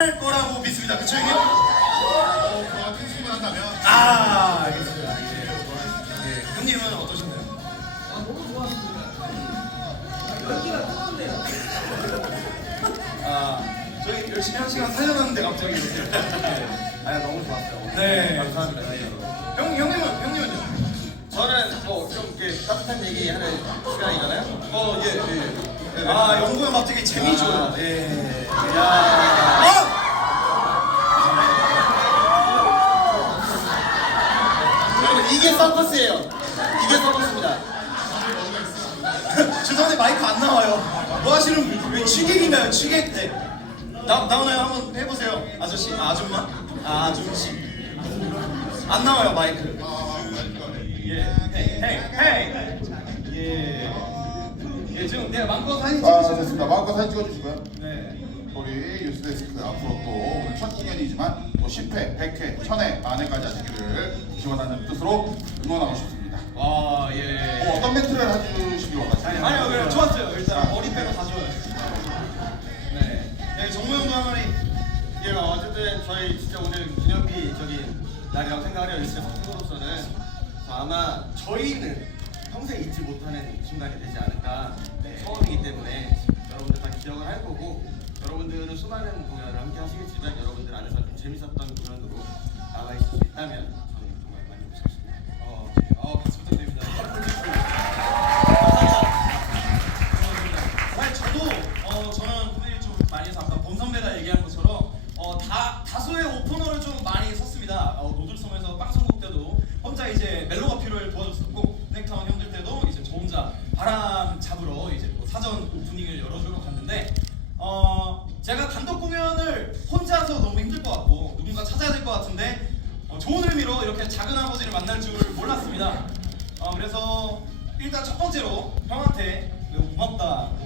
할 거라고 믿습니다. 그쵸 형님? 어, 그 같은 수만 한다면 아 알겠습니다. 예. 예. 형님은 어떠신가요? 아 너무 좋았습니다. 열기가 뜨거운데요. 아 저희 열심히 한 시간 살려놨는데 갑자기 이렇게. 예. 아 너무 좋았어요. 네. 감사합니다. 네. 형 형님은 형님은요? 저는 뭐좀 이렇게 따뜻한 얘기 하는 시간이잖아요. 어 예. 예. 아 영구 형 갑자기 재미 줘요. 아, 예. 야. 이게 서커스예요. 이게 서커스입니다. 죄송한데 마이크 안 나와요. 뭐 하시는 왜 취객인가요? 취객 때. 나 나오나요? 한번 해보세요. 아저씨, 아, 아줌마, 아, 아줌씨. 안 나와요 마이크. 예, 헤이, 헤이, 헤이. 예. 예, 지금 내가 마음껏 사진 아 찍으시면 됐습니다. 마음껏 사진 찍어주시고요. 네. 우리 뉴스데스크 앞으로 또 오늘 첫 공연이지만 또 10회, 100회, 1000회, 만회까지 하시기를 기원하는 뜻으로 응원하고 싶습니다. 아 예. 뭐 어떤 멘트를 해주시길 원하세요? 아니요, 그래 좋았어요. 일단 머리 빼고 다 좋아요. 네. 네, 한 마리. 예, 어쨌든 저희 진짜 오늘 기념비적인 날이라고 생각을 해요. 진짜 성도로서는 저 아마 저희는 평생 잊지 못하는 순간이 되지 않을까. 네, 처음이기 때문에 여러분들 다 기억을 할 거고 여러분들은 수많은 공연을 함께 하시겠지만 여러분들 안에서 좀 재밌었던 공연으로 있을 수 있다면 저는 정말 만족스럽습니다. 어, 네. 어, 박수 부탁드립니다. 사실 저도 어, 저는 코미디를 좀 많이 해서 아까 본 선배가 얘기한 것처럼 어, 다 다수의 오프너를 좀 많이 섰습니다. 어, 노들섬에서 빵선곡 때도 혼자 이제 멜로가 필요해 도와줬었고 넥타운 형들 때도 이제 저 혼자 바람 잡으러 이제 뭐 사전 오프닝을 열어주러 갔는데 어, 제가 단독 공연을 혼자서 너무 힘들 것 같고 누군가 찾아야 될 것 같은데 어, 좋은 의미로 이렇게 작은 아버지를 만날 줄 몰랐습니다. 어, 그래서 일단 첫 번째로 형한테 고맙다고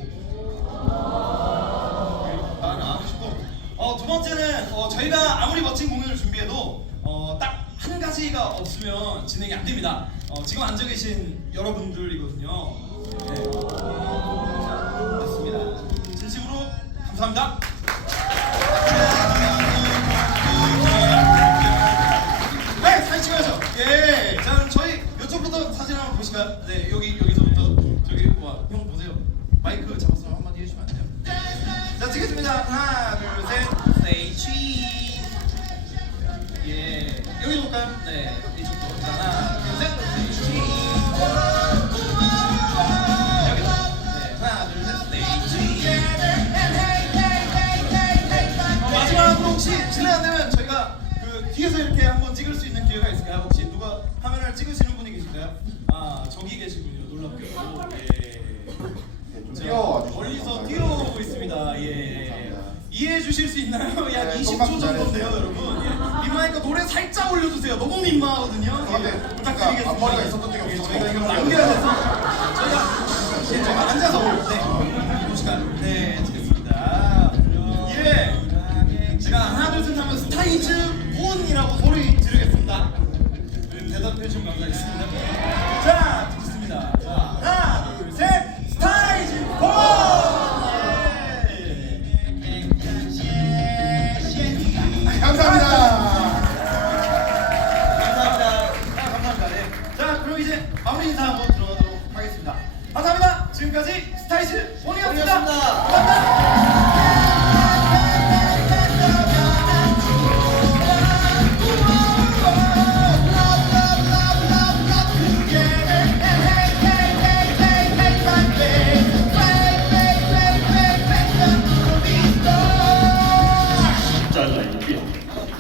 하고 싶고 어, 두 번째는 어, 저희가 아무리 멋진 공연을 준비해도 어, 딱 한 가지가 없으면 진행이 안 됩니다. 어, 지금 앉아 계신 여러분들이거든요. 네. 맞습니다. 진심으로 감사합니다. 보실까요? 네, 여기 여기서부터 저기 와, 형 보세요. 마이크 잡아서 한마디 해주면 안 돼요? 자, 찍겠습니다. 하나, 둘, 셋, 세이 치. 예, 여기 볼까요? 네, 이쪽도. 자, 하나, 둘, 셋, 세이 치. 여기도. 네, 하나, 둘, 셋, 세이 치. 어, 마지막으로 혹시 실례 안 되면 저희가 그 뒤에서 이렇게 한번 찍을 수 있는 기회가 있을까요? 혹시 누가 화면을 찍으시는 분이 계실까요? 거기 계시군요. 놀랍게도. 예. 뛰어 멀리서 뛰어오고 있습니다. 예. 이해해 조실 수 있나요? 약 20초 정도인데요, 여러분. 예. 민망하니까 노래 살짝 올려주세요. 너무 민망하거든요. 예. 부탁드리겠습니다. 앞머리가 있었던 적이 예, 없어서 저희가 이걸 남겨야 돼서 저희가 예, 저희가 앉아서 네. 이 시간 네, 좋겠습니다. 예. 제가 하나 둘셋 하면 스타이즈 본이라고 소리 지르겠습니다. 네, 대답해 주면 감사하겠습니다. 자, 이제 마무리 인사 한번 들어가도록 하겠습니다. 감사합니다. 지금까지 스타이즈 원이었습니다. 감사합니다.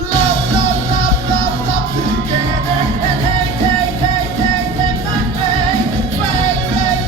Love.